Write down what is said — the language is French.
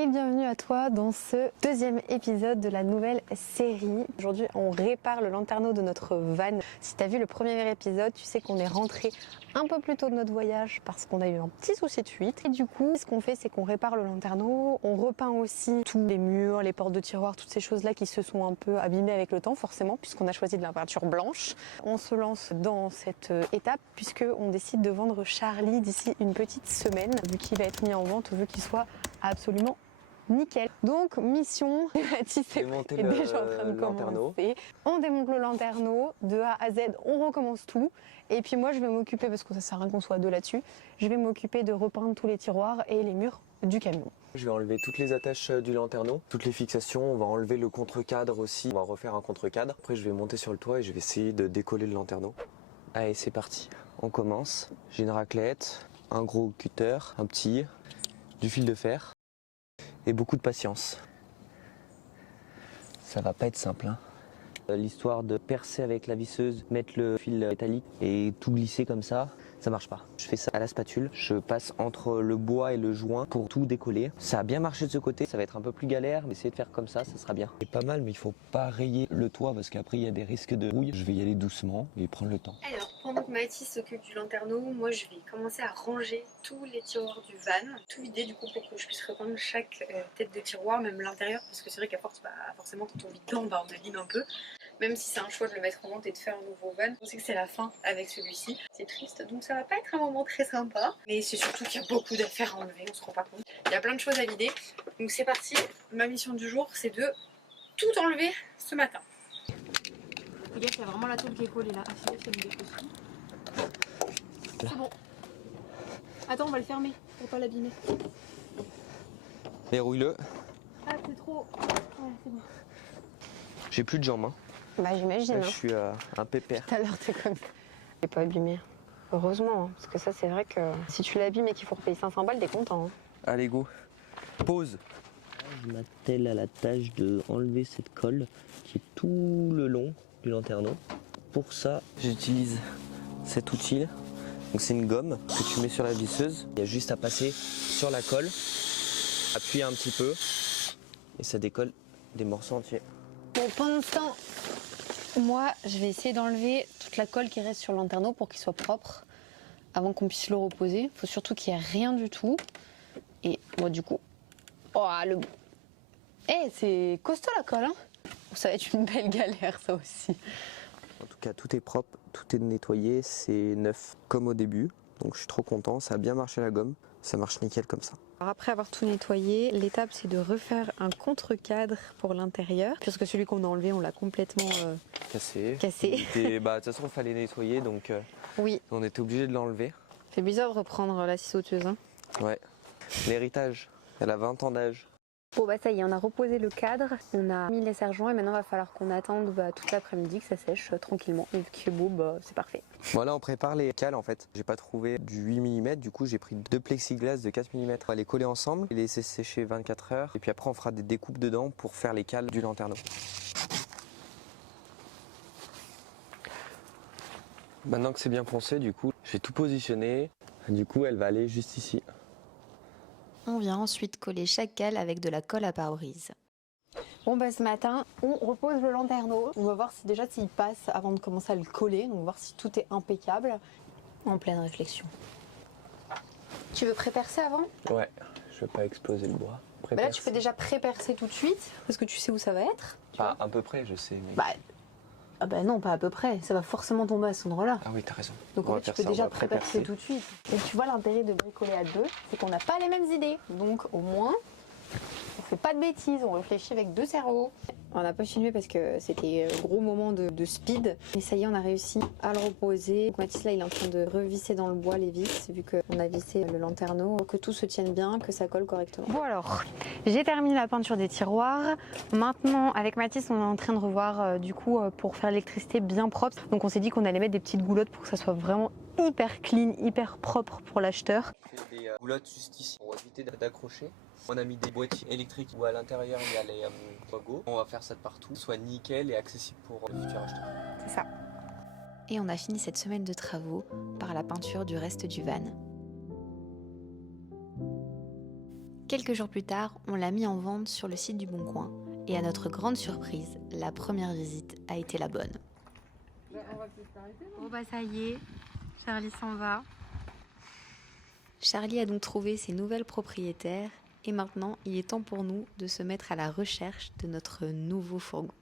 Et bienvenue à toi dans ce deuxième épisode de la nouvelle série. Aujourd'hui, on répare le lanterneau de notre van. Si tu as vu le premier épisode, tu sais qu'on est rentré un peu plus tôt de notre voyage parce qu'on a eu un petit souci de fuite. Et du coup, ce qu'on fait, c'est qu'on répare le lanterneau. On repeint aussi tous les murs, les portes de tiroir, toutes ces choses-là qui se sont un peu abîmées avec le temps, forcément, puisqu'on a choisi de la peinture blanche. On se lance dans cette étape puisqu'on décide de vendre Charlie d'ici une petite semaine, vu qu'il va être mis en vente, vu qu'il soit absolument nickel. Donc mission, Mathis est déjà en train de commencer. On démonte le lanterneau de A à Z, on recommence tout. Et puis moi je vais m'occuper, parce que ça sert à rien qu'on soit deux là-dessus, je vais m'occuper de repeindre tous les tiroirs et les murs du camion. Je vais enlever toutes les attaches du lanterneau, toutes les fixations, on va enlever le contre-cadre aussi, on va refaire un contre-cadre. Après je vais monter sur le toit et je vais essayer de décoller le lanterneau. Allez c'est parti, on commence. J'ai une raclette, un gros cutter, un petit, du fil de fer et beaucoup de patience. Ça va pas être simple hein. L'histoire de percer avec la visseuse, mettre le fil métallique et tout glisser comme ça marche pas. Je fais ça à la spatule, je passe entre le bois et le joint pour tout décoller. Ça a bien marché de ce côté, ça va être un peu plus galère, mais essayer de faire comme ça sera bien. C'est pas mal, mais il faut pas rayer le toit parce qu'après il y a des risques de rouille. Je vais y aller doucement et prendre le temps. Alors, pendant que Mathis s'occupe du lanterneau, moi je vais commencer à ranger tous les tiroirs du van, tout vider du coup pour que je puisse repeindre chaque tête de tiroir, même l'intérieur, parce que c'est vrai qu'à force, forcément quand on vide dedans, on abîme un peu. Même si c'est un choix de le mettre en vente et de faire un nouveau van, on sait que c'est la fin avec celui-ci. C'est triste, donc ça va pas être un moment très sympa. Mais c'est surtout qu'il y a beaucoup d'affaires à enlever, on se rend pas compte. Il y a plein de choses à vider. Donc c'est parti, ma mission du jour, c'est de tout enlever ce matin. Regarde, il y a vraiment la tôle qui est collée là. Ah, c'est bien, c'est bon. Attends, on va le fermer pour pas l'abîmer. Dérouille-le. Ah, c'est trop. Ouais, c'est bon. J'ai plus de jambes hein. Bah j'imagine. Là, je suis un pépère. Tout à l'heure t'es comme ça. T'es pas abîmé. Heureusement, hein, parce que ça c'est vrai que si tu l'abîmes et qu'il faut repayer 500 balles, t'es content. Hein. Allez go. Pause. Je m'attelle à la tâche de enlever cette colle qui est tout le long du lanterneau. Pour ça, J'utilise cet outil. Donc c'est une gomme que tu mets sur la visseuse. Il y a juste à passer sur la colle, appuyer un petit peu et ça décolle des morceaux entiers. Bon, pendant ce temps, moi je vais essayer d'enlever toute la colle qui reste sur le lanterneau pour qu'il soit propre avant qu'on puisse le reposer. Il faut surtout qu'il n'y ait rien du tout. Et moi du coup, oh le... Eh, c'est costaud la colle hein. Ça va être une belle galère ça aussi. En tout cas, tout est propre, tout est nettoyé, c'est neuf comme au début. Donc je suis trop content, ça a bien marché la gomme, ça marche nickel comme ça. Alors après avoir tout nettoyé, l'étape c'est de refaire un contre-cadre pour l'intérieur, puisque celui qu'on a enlevé on l'a complètement Cassé. De toute façon il fallait nettoyer donc oui. On était obligé de l'enlever. C'est bizarre de reprendre la scie sauteuse. Hein. Ouais. L'héritage, elle a 20 ans d'âge. Bon bah ça y est, on a reposé le cadre, on a mis les serre-joints et maintenant il va falloir qu'on attende toute l'après-midi que ça sèche tranquillement. Et vu qu'il fait beau, c'est parfait. Voilà, on prépare les cales en fait. J'ai pas trouvé du 8 mm, du coup j'ai pris deux plexiglas de 4 mm. On va les coller ensemble, les laisser sécher 24 heures et puis après on fera des découpes dedans pour faire les cales du lanterneau. Maintenant que c'est bien poncé, du coup, je vais tout positionner. Du coup, elle va aller juste ici. On vient ensuite coller chaque cale avec de la colle à pare-brise. Bon bah ce matin, on repose le lanterneau. On va voir si déjà s'il passe avant de commencer à le coller. Donc voir si tout est impeccable. En pleine réflexion. Tu veux pré-percer avant? Ouais, je veux pas exploser le bois. Bah là tu peux déjà pré-percer tout de suite parce que tu sais où ça va être. À peu près, je sais. Mais... Ah bah non, pas à peu près. Ça va forcément tomber à cet endroit-là. Ah oui, t'as raison. Donc en fait, tu peux déjà pré-percer tout de suite. Et tu vois, l'intérêt de bricoler à deux, c'est qu'on n'a pas les mêmes idées. Donc au moins, on fait pas de bêtises, on réfléchit avec deux cerveaux. On n'a pas filmé parce que c'était un gros moment de speed. Mais ça y est, on a réussi à le reposer. Donc Mathis là, il est en train de revisser dans le bois les vis, vu qu'on a vissé le lanterneau, pour que tout se tienne bien, que ça colle correctement. Bon alors, j'ai terminé la peinture des tiroirs. Maintenant, avec Mathis, on est en train de revoir du coup pour faire l'électricité bien propre. Donc on s'est dit qu'on allait mettre des petites goulottes pour que ça soit vraiment hyper clean, hyper propre pour l'acheteur. On fait des goulottes juste ici pour éviter d'accrocher. On a mis des boîtiers électriques où à l'intérieur il y a les poigos. On va faire ça de partout, soit nickel et accessible pour le futur acheteur. C'est ça. Et on a fini cette semaine de travaux par la peinture du reste du van. Quelques jours plus tard, on l'a mis en vente sur le site du Bon Coin. Et à notre grande surprise, la première visite a été la bonne. Bon bah ça y est, Charlie s'en va. Charlie a donc trouvé ses nouvelles propriétaires et maintenant il est temps pour nous de se mettre à la recherche de notre nouveau fourgon.